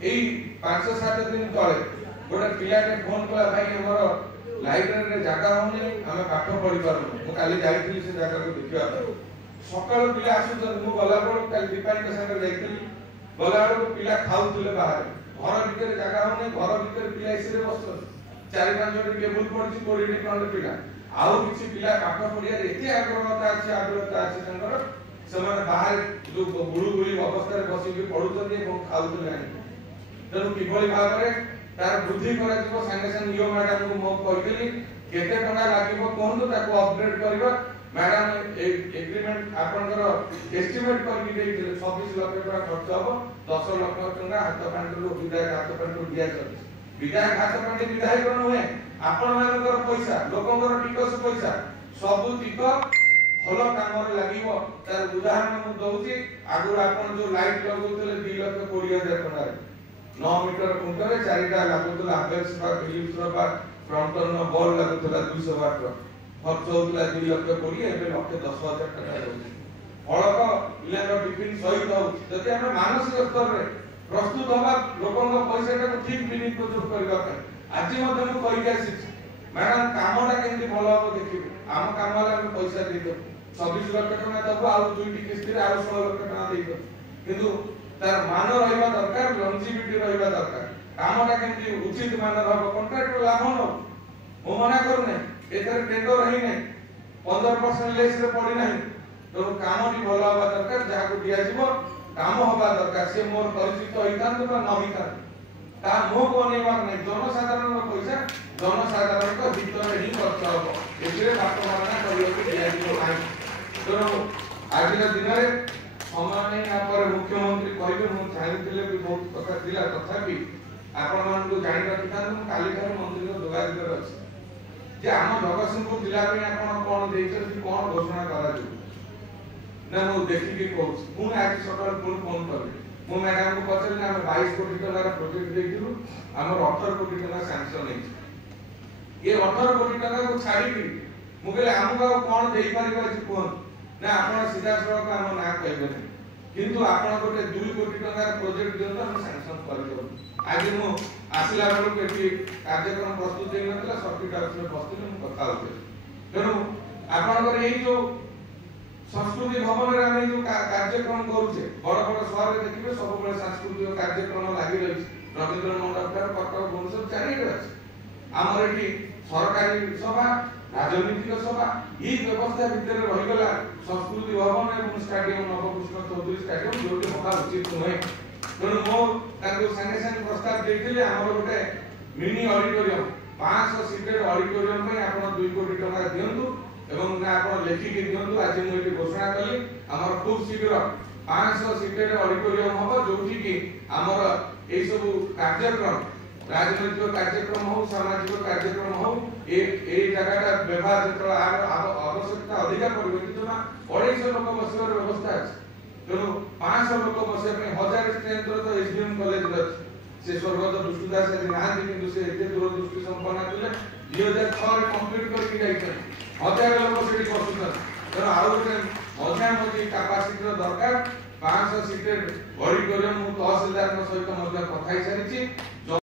এই 5-7 दिन तले गोटे पिलाटे फोन कला भाई हमर लाइब्रेरी रे जागा होनी हमें पाठ पढ़ी पारनु मु काली जाईଥିଲି से जागा को देखिया सकाळ पिला आसु मु गला पर काली दीपाली के संग जाईଥିଲି गला पर पिला खाउतले बाहर घर भीतर जागा होनी घर भीतर पिला इसे बसत 4-5 जण टेबल पड़छि 20 टन पिला आउ किछि पिला पाठ पढ़िया एते आग्रहता अछि संगर ସେମାନେ ବାହାରେ ଯୋଉ ଗୁଳୁଗୁଳି ଅବସ୍ଥାରେ ବସିକି ପଢୁଛନ୍ତି ଏବଂ ଖାଉଛନ୍ତି ତେଣୁ କିଭଳି ଭାବରେ ତାର ବୃଦ୍ଧି କରାଯିବ ସାଙ୍ଗେ ସାଙ୍ଗେ ନିୟମ ମ୍ୟାଡାମଙ୍କୁ ମୁଁ କହିଥିଲି କେତେ ଟଙ୍କା ଲାଗିବ କୁହନ୍ତୁ ତାକୁ ଅପଗ୍ରେଡ କରିବା ମ୍ୟାଡାମ ଏଗ୍ରିମେଣ୍ଟ ଆପଣଙ୍କର ଏଷ୍ଟିମେଟ କରିକି ଦେଇଥିଲେ 26 ଲକ୍ଷ ଟଙ୍କା ଖର୍ଚ୍ଚ ହବ 10 ଲକ୍ଷ ଟଙ୍କା ହାତ ପାଣ୍ଠିରୁ ବିଧାୟକ ହାତ ପାଣ୍ଠିରୁ ଦିଆଯାଉଛି ବିଧାୟକ ହାତ ପାଣ୍ଠି ବିଧାୟକ ନୁହେଁ ଆପଣମାନଙ୍କର ପଇସା ଲୋକଙ୍କର ଟିକସ ପଇସା ସବୁତିକ ଭଲ କାମରେ ଲାଗିବ ତାର ଉଦାହରଣ ମୁଁ ଦଉଛି ଆଗରୁ ଆପଣ ଯୋଉ ଲାଇଟ୍ ଲଗାଉଥିଲେ 2,20,000 ଟଙ୍କାରେ 9 ମିଟର ଖୁଣ୍ଟରେ 4ଟା ଲାଗୁଥିଲା ହାଭେଲ୍ସ ବା ଫିଲିପ୍ସ ର ବା ଫ୍ରଣ୍ଟନ ବଲ୍ ଲାଗୁଥିଲା 200 ୱାଟ ଖର୍ଚ୍ଚ ହଉଥିଲା 2,20,000 ଏବେ 1,10,000 ଟଙ୍କା ରହୁଛି ଫଳକ ପିଲାଙ୍କ ଟିଫିନ ସହିତ ହଉଛି ଯଦି ଆମେ ମାନସିକ ସ୍ତରରେ ପ୍ରସ୍ତୁତ ହବା ଲୋକଙ୍କ ପଇସାଟାକୁ ଠିକ ବିନିଯୋଗ କରିବା ପାଇଁ ଆଜି ମଧ୍ୟ ମୁଁ କହିକି ଆସିଛି ମ୍ୟାଡାମ କାମଟା କେମିତି ଭଲ ହବ ଦେଖିବେ ଆମ କାମ ହେଲା ଆମେ ପଇସା ଦେଇଦେବୁ 26 ଲକ୍ଷ ଟଙ୍କା ଦବୁ ଆଉ 2ଟି କିସ୍ତିରେ ଆଉ 16 ଲକ୍ଷ ଟଙ୍କା ଦେଇଦେବୁ କିନ୍ତୁ ତାର ମାନ ରହିବା ଦରକାର ଲଞ୍ଜିଭିଟି ରହିବା ଦରକାର କାମଟା କେମିତି ଉଚିତ ମାନର ହବ କଣ୍ଟ୍ରାକ୍ଟର ଲାଭ ନ ମୁଁ ମନା କରୁନି ଏଥିରେ ଟେଣ୍ଡର ହେଇନାହିଁ 15% ଲେସ୍ ରେ ପଡି ନାହିଁ ତେଣୁ କାମଟି ଭଲ ହବା ଦରକାର ଯାହାକୁ ଦିଆଯିବ କାମ ହବା ଦରକାର ସେ ମୋର ପରିଚିତ ହେଇଥାନ୍ତୁ ବା ନ ହେଇଥାନ୍ତୁ ତା ମୁହଁକୁ ଅନେଇବାର ନାହିଁ ଜନସାଧାରଣଙ୍କ ପଇସା ଜନସାଧାରଣଙ୍କ ଭିତରେ ହିଁ ଖର୍ଚ୍ଚ ହବ ଏଥିରେ ବାଟମାରଣା କରିବାକୁ ଦିଆଯିବ ନାହିଁ ତେଣୁ ଆଜିର ଦିନରେ ସମୟ ନାହିଁ ପରେ ମୁଖ୍ୟମନ୍ତ୍ରୀ କହିବେ ମୁଁ ଚାହିଁଥିଲେ ବି ବହୁତ କଥା ଥିଲା ତଥାପି ଆପଣମାନଙ୍କୁ ଜାଣି ରଖିଥାନ୍ତୁ ମୁଁ କାଲିଠାରୁ ମନ୍ତ୍ରୀଙ୍କ ଯୋଗାଯୋଗରେ ଅଛି ଯେ ଆମ ଜଗତସିଂହପୁର ଜିଲ୍ଲା ପାଇଁ ଆପଣ କଣ ଦେଇଛନ୍ତି କଣ ଘୋଷଣା କରାଯିବ ନା ମୁଁ ଦେଖିକି କହୁଛି ପୁଣି ଆଜି ସକାଳେ ପୁଣି ଫୋନ କଲି ମୁଁ ମ୍ୟାଡାମଙ୍କୁ ପଚାରିଲି ଆମେ 22 କୋଟି ଟଙ୍କାର ପ୍ରୋଜେକ୍ଟ ଦେଇଥିଲୁ ଆମର 18 କୋଟି ଟଙ୍କା ସାଂକ୍ସନ ହେଇଛି ଏ 18 କୋଟି ଟଙ୍କାକୁ ଛାଡ଼ିକି ମୁଁ କହିଲି ଆମକୁ ଆଉ କଣ ଦେଇପାରିବ ଆଜି କୁହନ୍ତୁ ନା ଆପଣ ସିଧାସଳଖ ଆମ ନାଁ କହିବେନି କିନ୍ତୁ ଆପଣ ଗୋଟେ 2 କୋଟି ଟଙ୍କାର ପ୍ରୋଜେକ୍ଟ ଦିଅନ୍ତୁ ଆମେ ସାଂକ୍ସନ କରିଦେବୁ ଆଜି ମୁଁ ଆସିଲା ବେଳକୁ ଏଠି କାର୍ଯ୍ୟକ୍ରମ ପ୍ରସ୍ତୁତ ହେଇନଥିଲା ସର୍କିଟ ହାଉସରେ ବସିଥିଲି ମୁଁ କଥା ହଉଥିଲି ତେଣୁ ଆପଣଙ୍କର ଏଇ ଯୋଉ संस्कृति भवन रे हम जो कार्यक्रम करूचे बड़ बड़ शहर रे देखिबे सब बड़े सांस्कृतिक कार्यक्रम लागि रही रविंद्र मंडप कर कटक भुवनेश्वर चारि रे अछि हमर एठी सरकारी सभा राजनीतिक सभा ई व्यवस्था भीतर रहि गला संस्कृति भवन एवं स्टेडियम नवकृष्ण चौधरी स्टेडियम जोटी होगा उचित नहे तेणु मो ताको संगे संगे प्रस्ताव देथिले हमर गोटे मिनी ऑडिटोरियम 500 सीटेड ऑडिटोरियम में आपण 2 कोटी टका दियंतु एवं ना आपण लेखिके दियंतु आज मु एटी घोषणा कली हमर खूब शीघ्र 500 सीटेड ऑडिटोरियम हबो जोठी कि हमर ए सब कार्यक्रम राजनीतिक कार्यक्रम हो सामाजिक कार्यक्रम हो ए जगहटा व्यवहार जतरा आवश्यकता अधिक पड़िबो कितना 250 लोक बसिବାର व्यवस्था अछि तेणु 500 लोक बसिया पे 1000 स्ट्रेंथ रो तो एसडीएम कॉलेज रो से स्वर्गत दुष्टदास आज नांदी किंतु से एते दूरदृष्टि संपन्न थिले 2006 रे कंप्लीट करके जाइछन 1000 लोक सेठी पहुंचुछन तेणु आउ गोटे मध्य मध्य कैपेसिटी दरकार 500 सीटेड ऑडिटोरियम तहसीलदार सहित कथा सारी